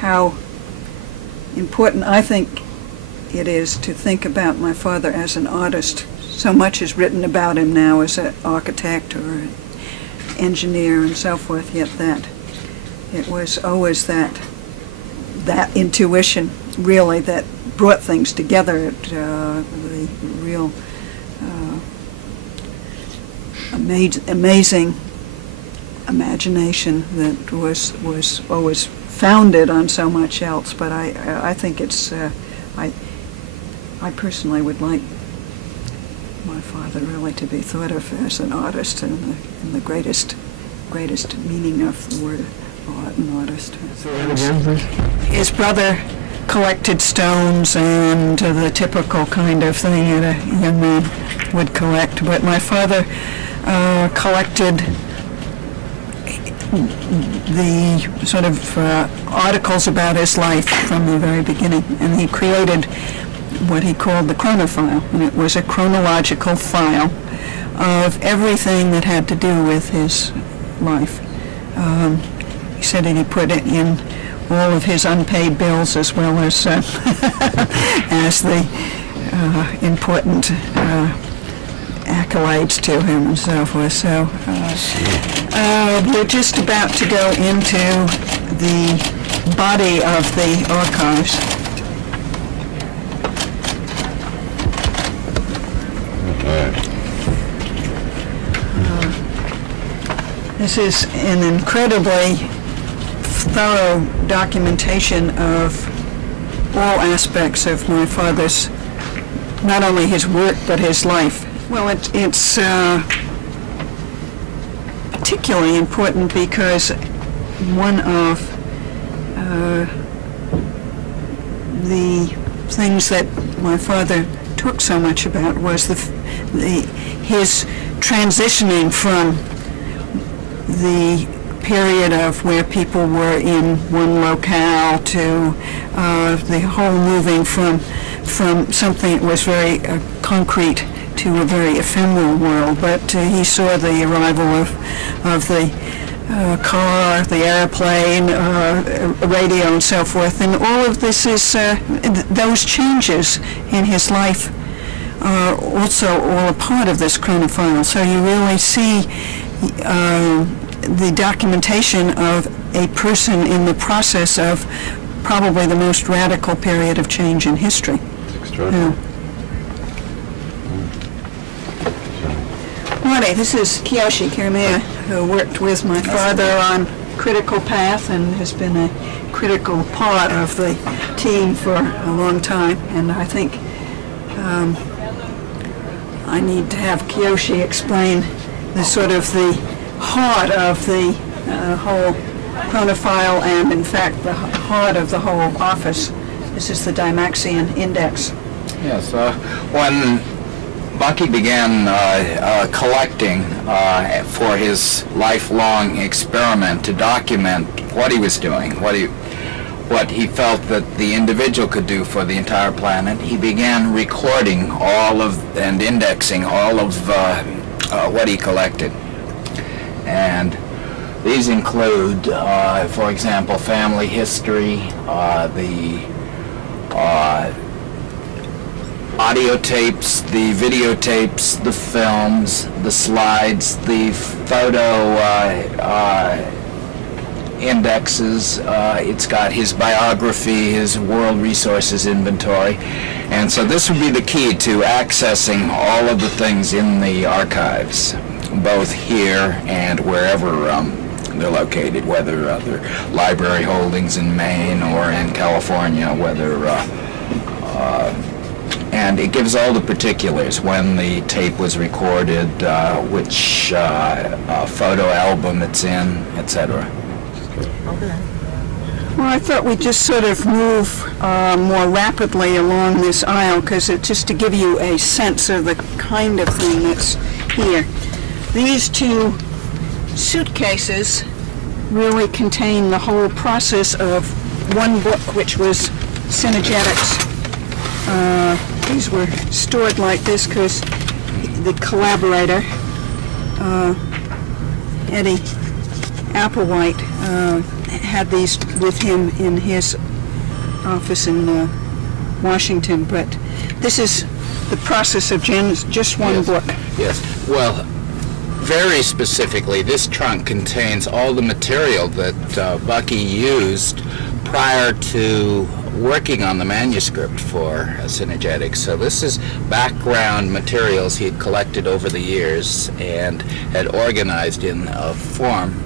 how important I think it is to think about my father as an artist. So much is written about him now as an architect or an engineer and so forth, yet that it was always that intuition really that brought things together, the real amazing imagination that was always founded on so much else. But I think it's I personally would like my father really to be thought of as an artist in the greatest meaning of the word art and artist. His brother collected stones and the typical kind of thing that a young man would collect, but my father collected the sort of articles about his life from the very beginning, and he created what he called the chronophile, and it was a chronological file of everything that had to do with his life. He said that he put it in all of his unpaid bills as well as as the important accolades to him and so forth. So we're just about to go into the body of the archives. This is an incredibly thorough documentation of all aspects of my father's, not only his work, but his life. Well, it's particularly important because one of the things that my father talked so much about was his transitioning from the period of where people were in one locale to the whole moving from something that was very concrete to a very ephemeral world. But he saw the arrival of the car, the airplane, radio, and so forth, and all of this is those changes in his life are also all a part of this chronophile. So you really see the documentation of a person in the process of probably the most radical period of change in history. It's extraordinary. Marty, this is Kiyoshi Kirimiya, who worked with my father on Critical Path and has been a critical part of the team for a long time. And I think I need to have Kiyoshi explain the sort of the heart of the whole chronophile, and in fact the heart of the whole office. This is the Dymaxion Index. Yes, when Bunky began collecting for his lifelong experiment to document what he was doing, what he felt that the individual could do for the entire planet, he began recording all of and indexing all of what he collected. And these include, for example, family history, the audio tapes, the videotapes, the films, the slides, the photo indexes. It's got his biography, his world resources inventory. And so this would be the key to accessing all of the things in the archives, both here and wherever they're located, whether they're library holdings in Maine or in California, whether and it gives all the particulars, when the tape was recorded, which photo album it's in, etc. Okay. Well, I thought we'd just sort of move more rapidly along this aisle, because it's just to give you a sense of the kind of thing that's here. These two suitcases really contain the whole process of one book, which was Synergetics. These were stored like this because the collaborator, Eddie Applewhite, had these with him in his office in Washington, but this is the process of just one book. Yes. Well, very specifically, this trunk contains all the material that Bucky used prior to working on the manuscript for Synergetics. So this is background materials he had collected over the years and had organized in a form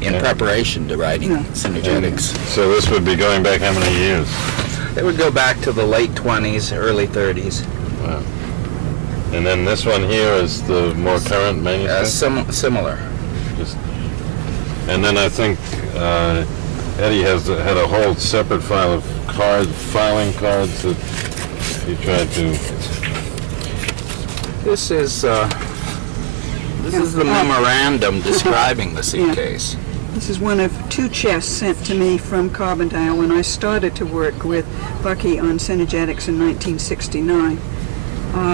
in preparation to writing Synergetics. So this would be going back how many years? It would go back to the late 20s, early 30s. Wow. And then this one here is the more current manuscript? Similar. And then I think Eddie had a whole separate file of filing cards that he tried to... This is the memorandum describing the suitcase. This is one of 2 chests sent to me from Carbondale when I started to work with Bucky on Synergetics in 1969.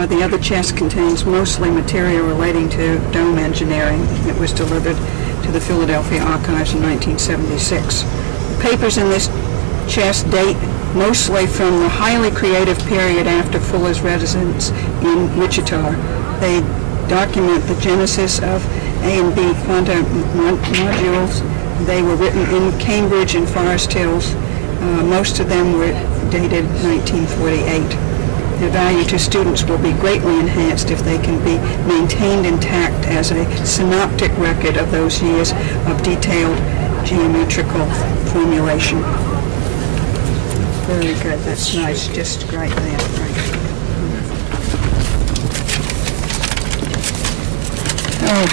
The other chest contains mostly material relating to dome engineering. It was delivered to the Philadelphia Archives in 1976. The papers in this chest date mostly from the highly creative period after Fuller's residence in Wichita. They document the genesis of A and B quantum modules. They were written in Cambridge and Forest Hills. Most of them were dated 1948. Their value to students will be greatly enhanced if they can be maintained intact as a synoptic record of those years of detailed geometrical formulation. Very good. That's nice. Just right there. Right. Oh,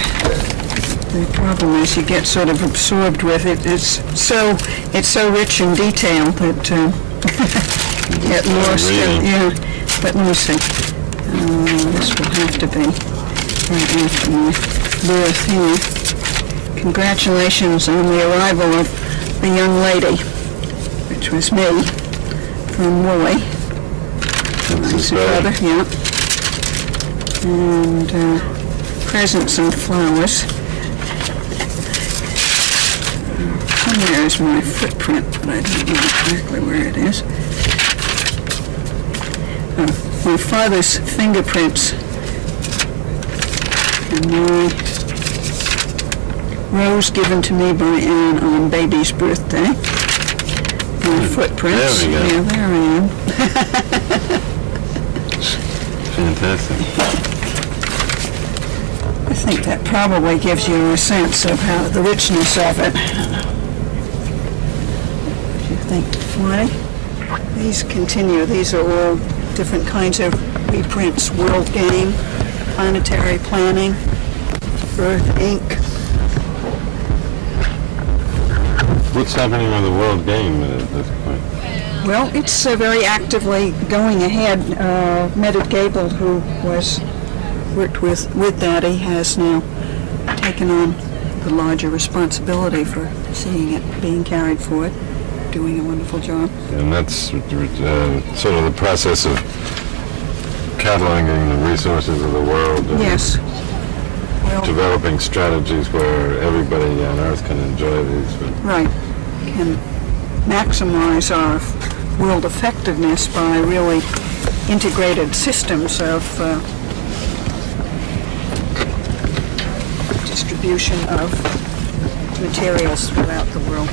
the problem is you get sort of absorbed with it. It's so rich in detail that you get lost. But let me see. This will have to be right after my birth here. Congratulations on the arrival of the young lady, which was me, from Woolley. That's his brother, yeah. And presents and flowers. Somewhere is my footprint, but I don't know exactly where it is. My father's fingerprints and my rose given to me by Anne on baby's birthday. My footprints. There we go. Yeah, there I am. Fantastic. I think that probably gives you a sense of how the richness of it. What do you think, Marty? These continue. These are all different kinds of reprints: World Game, Planetary Planning, Earth Inc. What's happening with the World Game at this point? Well, it's very actively going ahead. Medard Gable, who worked with Daddy, has now taken on the larger responsibility for seeing it being carried forward, doing a wonderful job. And that's sort of the process of cataloging the resources of the world. And Yes. Well, developing strategies where everybody on Earth can enjoy these. right. Can maximize our world effectiveness by really integrated systems of distribution of materials throughout the world.